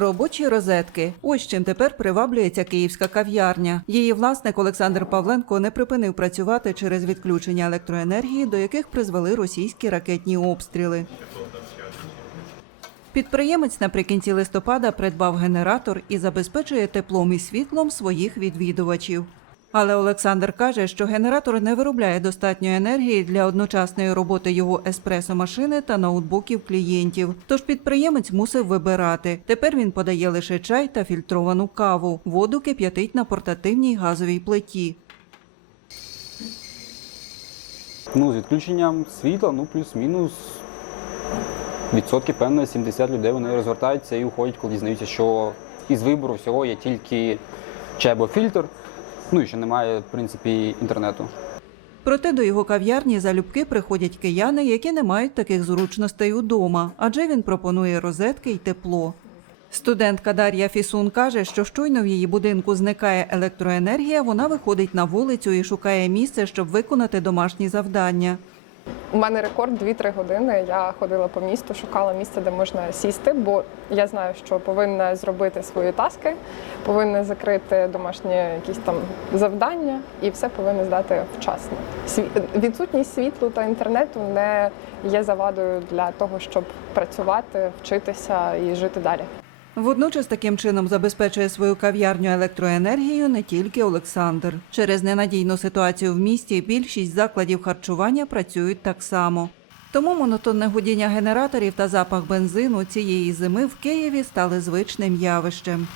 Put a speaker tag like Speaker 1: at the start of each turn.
Speaker 1: Робочі розетки. Ось чим тепер приваблюється київська кав'ярня. Її власник Олександр Павленко не припинив працювати через відключення електроенергії, до яких призвели російські ракетні обстріли. Підприємець наприкінці листопада придбав генератор і забезпечує теплом і світлом своїх відвідувачів. Але Олександр каже, що генератор не виробляє достатньо енергії для одночасної роботи його еспресо-машини та ноутбуків клієнтів. Тож підприємець мусив вибирати. Тепер він подає лише чай та фільтровану каву. Воду кип'ятить на портативній газовій плиті.
Speaker 2: Ну, з відключенням світла, ну плюс-мінус. Відсотки, певно, 70 людей вони розвертаються і уходять, коли дізнаються, що із вибору всього є тільки чай або фільтр, ну і ще немає, в принципі, інтернету.
Speaker 1: Проте до його кав'ярні залюбки приходять кияни, які не мають таких зручностей удома, адже він пропонує розетки й тепло. Студентка Дар'я Фісун каже, що щойно в її будинку зникає електроенергія, вона виходить на вулицю і шукає місце, щоб виконати домашні завдання.
Speaker 3: У мене рекорд 2-3 години. Я ходила по місту, шукала місце, де можна сісти, бо я знаю, що повинна зробити свої таски, повинна закрити домашні якісь там завдання, і все повинна здати вчасно. Відсутність світлу та інтернету не є завадою для того, щоб працювати, вчитися і жити далі.
Speaker 1: Водночас таким чином забезпечує свою кав'ярню електроенергію не тільки Олександр. Через ненадійну ситуацію в місті більшість закладів харчування працюють так само. Тому монотонне гудіння генераторів та запах бензину цієї зими в Києві стали звичним явищем.